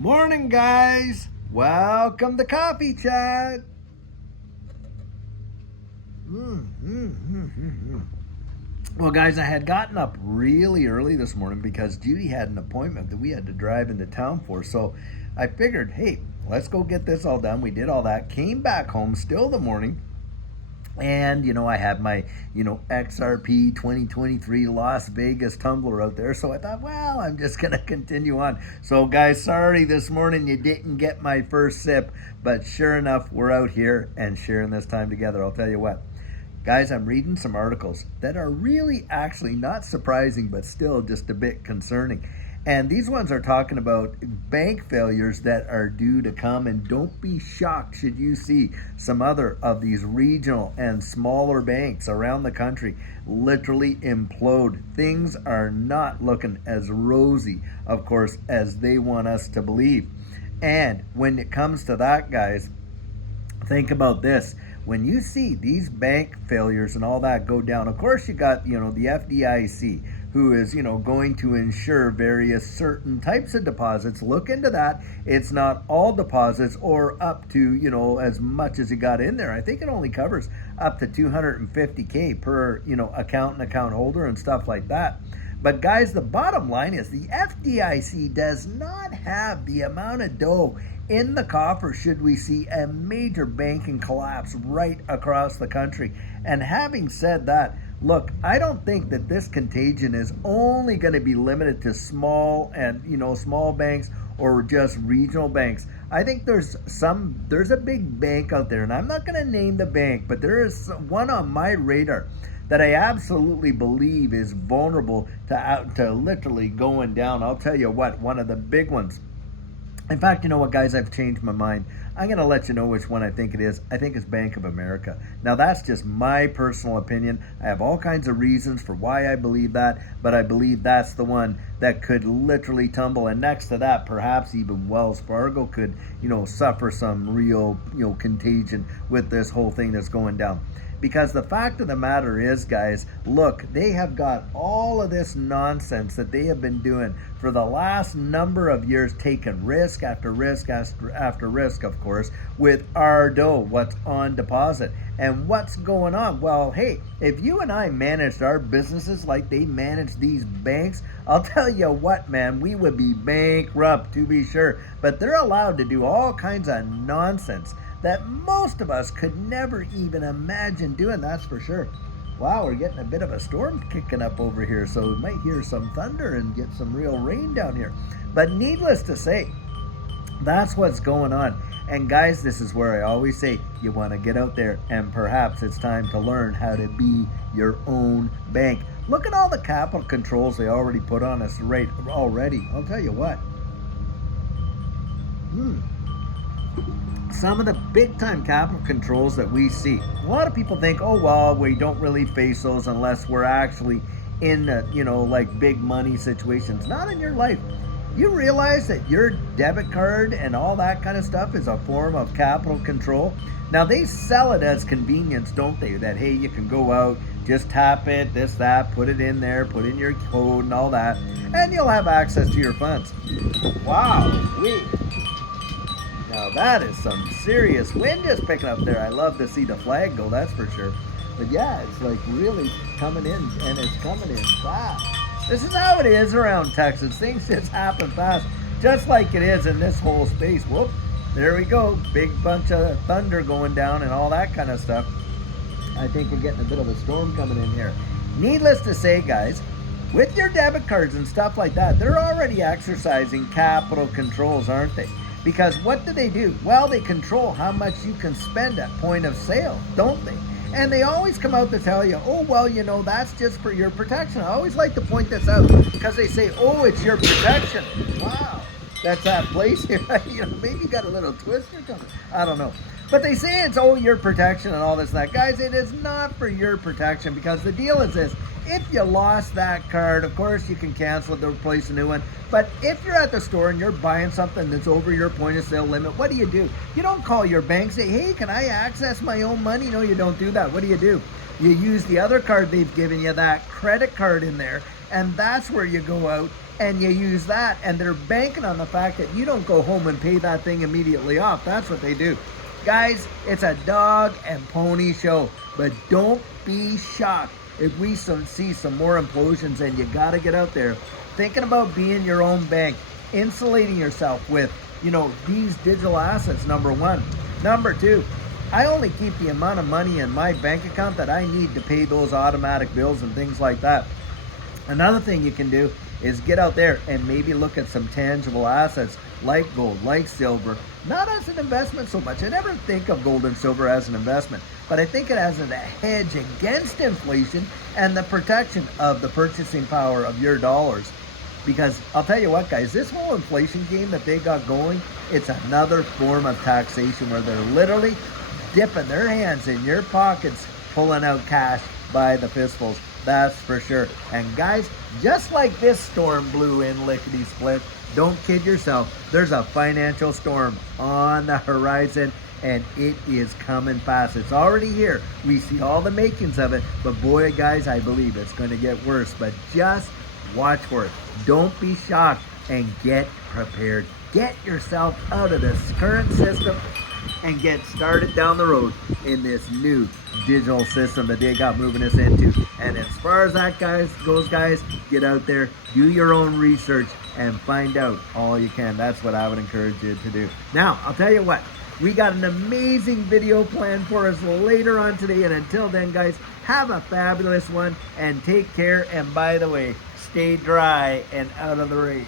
Morning, guys. Welcome to Coffee Chat. Well, guys, I had gotten up really early this morning because Judy had an appointment that we had to drive into town for. So I figured, hey, let's go get this all done. We did all that, came back home, still the morning. And, I had my, XRP 2023 Las Vegas tumbler out there. So I thought, well, I'm just going to continue on. So, guys, sorry this morning you didn't get my first sip. But sure enough, we're out here and sharing this time together. I'll tell you what. Guys, I'm reading some articles that are really actually not surprising, but still just a bit concerning. And these ones are talking about bank failures that are due to come, and don't be shocked should you see some other of these regional and smaller banks around the country literally implode. Things are not looking as rosy, of course, as they want us to believe. And when it comes to that, guys, think about this. When you see these bank failures and all that go down, of course you got, the FDIC, who is, going to insure various certain types of deposits. Look into that. It's not all deposits or up to, as much as you got in there. I think it only covers up to $250K per, account and account holder and stuff like that. But guys, the bottom line is the FDIC does not have the amount of dough in the coffer should we see a major banking collapse right across the country. And having said that, look, I don't think that this contagion is only going to be limited to small and, small banks or just regional banks. I think there's a big bank out there, and I'm not going to name the bank, but there is one on my radar that I absolutely believe is vulnerable to literally going down. I'll tell you what, one of the big ones. In fact, you know what, guys? I've changed my mind. I'm going to let you know which one I think it is. I think it's Bank of America. Now, that's just my personal opinion. I have all kinds of reasons for why I believe that, but I believe that's the one that could literally tumble. And next to that, perhaps even Wells Fargo could, suffer some real, contagion with this whole thing that's going down. Because the fact of the matter is, guys, look, they have got all of this nonsense that they have been doing for the last number of years, taking risk after risk after risk, of course, with our dough, what's on deposit. And what's going on? Well, hey, if you and I managed our businesses like they manage these banks, I'll tell you what, man, we would be bankrupt, to be sure. But they're allowed to do all kinds of nonsense that most of us could never even imagine doing, that's for sure. Wow, we're getting a bit of a storm kicking up over here, so we might hear some thunder and get some real rain down here. But needless to say, that's what's going on. And guys, this is where I always say you want to get out there, and perhaps it's time to learn how to be your own bank. Look at all the capital controls they already put on us already. I'll tell you what. Some of the big-time capital controls that we see. A lot of people think, oh, well, we don't really face those unless we're actually in, like big money situations. Not in your life. You realize that your debit card and all that kind of stuff is a form of capital control? Now, they sell it as convenience, don't they? That, hey, you can go out, just tap it, this, that, put it in there, put in your code and all that, and you'll have access to your funds. Wow, Now that is some serious wind just picking up there. I love to see the flag go, that's for sure. But yeah, it's like really coming in, and it's coming in fast. This is how it is around Texas. Things just happen fast, just like it is in this whole space. Whoop, there we go. Big bunch of thunder going down and all that kind of stuff. I think we're getting a bit of a storm coming in here. Needless to say, guys, with your debit cards and stuff like that, they're already exercising capital controls, aren't they? Because what do? Well, they control how much you can spend at point of sale, don't they? And they always come out to tell you, oh, well, that's just for your protection. I always like to point this out because they say, oh, it's your protection. Wow, that's that place here. Maybe you got a little twist or something. I don't know. But they say it's, oh, your protection and all this and that. Guys, it is not for your protection, because the deal is this. If you lost that card, of course, you can cancel it, replace a new one. But if you're at the store and you're buying something that's over your point of sale limit, what do? You don't call your bank, say, hey, can I access my own money? No, you don't do that. What do? You use the other card they've given you, that credit card in there, and that's where you go out and you use that, and they're banking on the fact that you don't go home and pay that thing immediately off. That's what they do. Guys, it's a dog and pony show, but don't be shocked if we see some more implosions, and you got to get out there thinking about being your own bank, insulating yourself with, these digital assets, number one. Number two, I only keep the amount of money in my bank account that I need to pay those automatic bills and things like that. Another thing you can do is get out there and maybe look at some tangible assets like gold, like silver, not as an investment so much. I never think of gold and silver as an investment, but I think it as a hedge against inflation and the protection of the purchasing power of your dollars. Because I'll tell you what, guys, this whole inflation game that they got going, it's another form of taxation where they're literally dipping their hands in your pockets, pulling out cash by the fistfuls. That's for sure. And guys, just like this storm blew in lickety-split, don't kid yourself, there's a financial storm on the horizon, and it is coming fast. It's already here. We see all the makings of it, but boy, guys, I believe it's going to get worse. But just watch for it. Don't be shocked, and get prepared. Get yourself out of this current system and get started down the road in this new digital system that they got moving us into. And as far as that goes, guys, get out there, do your own research, and find out all you can. That's what I would encourage you to do. Now, I'll tell you what, we got an amazing video planned for us later on today. And until then, guys, have a fabulous one and take care. And by the way, stay dry and out of the rain.